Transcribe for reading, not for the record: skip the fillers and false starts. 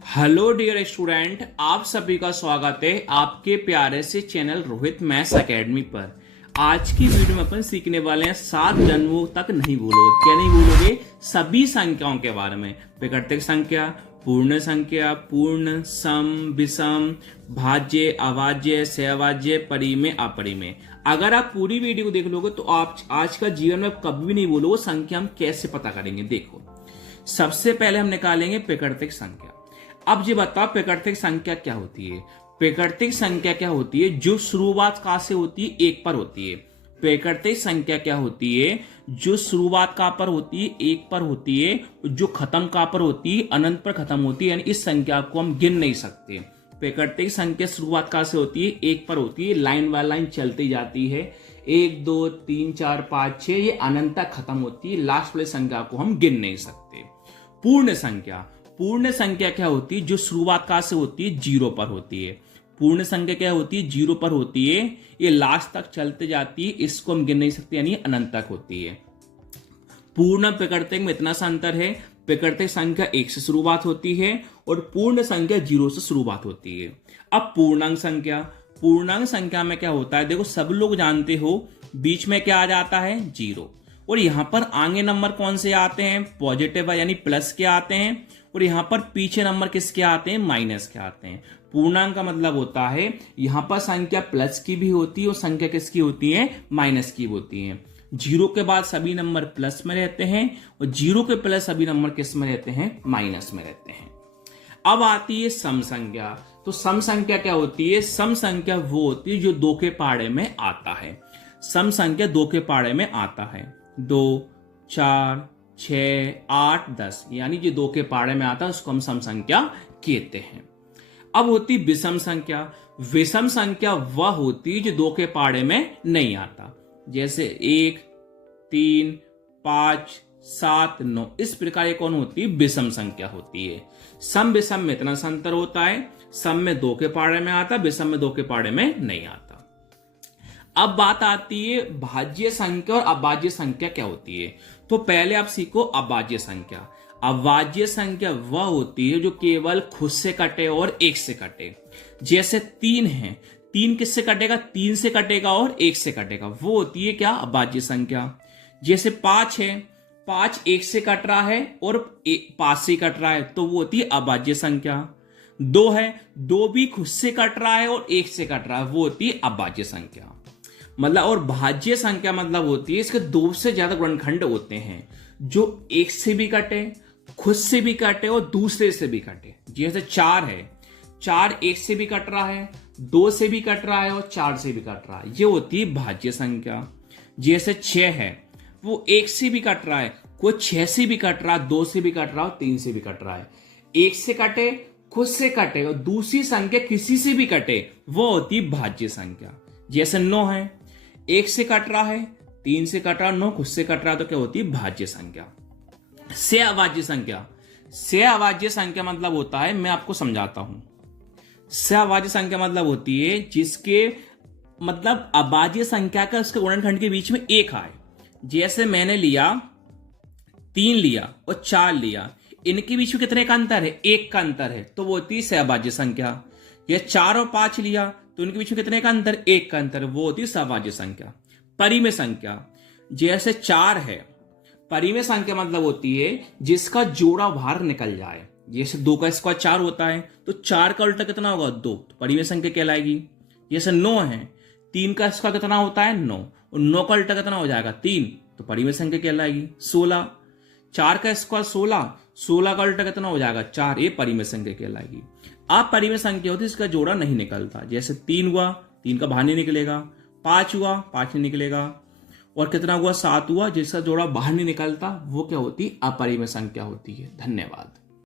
Hello dear student, आप सभी का स्वागत है आपके प्यारे से चैनल रोहित मैथ्स एकेडमी पर। आज की वीडियो में अपन सीखने वाले हैं 7 जन्मों तक नहीं भूलोगे। क्या नहीं भूलोगे? सभी संख्याओं के बारे में। प्राकृतिक संख्या, पूर्ण संख्या, पूर्ण, सम, विषम, भाज्य, अभाज्य, सहभाज्य, परिमेय, अपरिमेय। अगर आप पूरी वीडियो को देख लोगे तो आप आज का जीवन में कभी भी नहीं भूलोगे संख्या हम कैसे पता करेंगे। देखो, सबसे पहले हम निकालेंगे प्राकृतिक संख्या। अब ये बताओ प्राकृतिक संख्या क्या होती है। प्राकृतिक संख्या क्या होती है? जो शुरुआत कहां से होती है? 1 पर होती है। प्राकृतिक संख्या क्या होती है? जो शुरुआत कहां पर होती है? 1 पर होती है। जो खत्म कहां पर होती है? अनंत पर खत्म होती है। यानी इस संख्या को हम गिन नहीं सकते। प्राकृतिक संख्या शुरुआत कहां से होती है? 1 पर होती है। लाइन बाय लाइन चलती जाती है। 1 2 3 4 5 6 ये अनंत तक खत्म होती है। लास्ट वाली संख्या को हम गिन नहीं सकते। पूर्ण संख्या, पूर्ण संख्या क्या होती है? जो शुरुआत कहां से होती है? 0 पर होती है। पूर्ण संख्या क्या होती है? 0 पर होती है। ये लास्ट तक चलते जाती है। इसको हम गिन नहीं सकते, यानी अनंत तक होती है। पूर्ण प्राकृतिक में इतना सा अंतर है। प्राकृतिक संख्या 1 से शुरुआत होती है और पूर्ण संख्या 0 से शुरुआत होती है। अब पूर्णांक संख्या, पूर्णांक संख्या में क्या होता है? देखो, सब लोग जानते हो बीच में क्या आ जाता है? 0। और यहां पर आगे नंबर कौन से आते हैं? पॉजिटिव यानी प्लस के आते हैं। और यहां पर पीछे नंबर किसके आते हैं? माइनस के आते हैं। पूर्णांक का मतलब होता है यहां पर संख्या प्लस की भी होती है और संख्या किसकी होती है? माइनस की होती है। 0 के बाद सभी नंबर प्लस में रहते हैं और 0 के पहले सभी नंबर किस में रहते हैं? माइनस में रहते हैं। अब आती है सम संख्या। तो सम संख्या क्या होती है? सम संख्या वो होती है जो 2 के पाड़े में आता है। सम संख्या 2 के पाड़े में आता है। 2 4 6 8 10, यानी जो 2 के पाड़े में आता है उसको हम सम संख्या कहते हैं। अब होती विषम संख्या। विषम संख्या वह होती है जो 2 के पाड़े में नहीं आता। जैसे 1 3 5 7 9, इस प्रकार ये कौन होती है? विषम संख्या होती है। सम विषम में इतना सा अंतर होता है। सम में 2 के पाड़े में आता, विषम में 2 के पाड़े में नहीं आता। अब बात आती है भाज्य संख्या और अभाज्य संख्या क्या होती है। तो पहले आप सीखो अभाज्य संख्या। अभाज्य संख्या वह होती है जो केवल खुद से कटे और 1 से कटे। जैसे 3 है, 3 किससे कटेगा? 3 से कटेगा और 1 से कटेगा। वो होती है क्या? अभाज्य संख्या। जैसे 5 है, 5 1 से कट रहा है और 5 से कट रहा है, तो वो होती है अभाज्य संख्या। 2 है, 2 भी खुद से कट रहा है और 1 से कट रहा है, वो होती है अभाज्य संख्या। मतलब और भाज्य संख्या मतलब होती है इसके 2 से ज्यादा गुणनखंड होते हैं जो 1 से भी कटे, खुद से भी कटे और दूसरे से भी कटे। जैसे 4 है, 4 1 से भी कट रहा है, 2 से भी कट रहा है और 4 से भी कट रहा है, ये होती है भाज्य संख्या। जैसे 6 है, वो 1 से भी कट रहा है, कोई 6 से भी कट रहा है, 2 से भी कट रहा है और 3 से भी कट रहा है। 1 से कटे, खुद से कटे और दूसरी संख्या किसी से भी कटे, वो होती है भाज्य संख्या। जैसे 9 है, 1 से कट रहा है, 3 से कट रहा है, 9 खुद से कट रहा है, तो क्या होती है? भाज्य संख्या। सहअभाज्य संख्या। सहअभाज्य संख्या मतलब होता है, मैं आपको समझाता हूं। सहअभाज्य संख्या मतलब होती है जिसके मतलब अभाज्य संख्या का उसके गुणनखंड के बीच में 1 आए। जैसे मैंने लिया 3 लिया और 4 लिया, इनके बीच में कितने का अंतर है? 1 का अंतर है, तो वो होती है सहअभाज्य संख्या। ये 4 और 5 लिया तो उनके बीच में कितने का अंतर? 1 का अंतर, वो होती है सहअभाज्य संख्या। परिमेय संख्या। जैसे 4 है, परिमेय संख्या मतलब होती है जिसका जोड़ा बाहर निकल जाए। जैसे 2 का स्क्वायर 4 होता है, तो 4 का उल्टा कितना होगा? 2, तो परिमेय संख्या कहलाएगी। जैसे 9 है, 3 का स्क्वायर कितना होता है? 9, और 9 का उल्टा कितना हो जाएगा? 3, तो परिमेय संख्या कहलाएगी। 16, 4 का स्क्वायर 16, 16 का उल्टा कितना हो जाएगा? 4, ये परिमेय संख्या कहलाएगी। अब परिमेय संख्या होती है इसका जोड़ा नहीं निकलता। जैसे 3 हुआ, 3 का बाहर नहीं निकलेगा। 5 हुआ, 5 नहीं निकलेगा। और कितना हुआ? 7 हुआ, जिसका जोड़ा बाहर नहीं निकलता, वो क्या होती है? अपरिमेय संख्या होती है। धन्यवाद।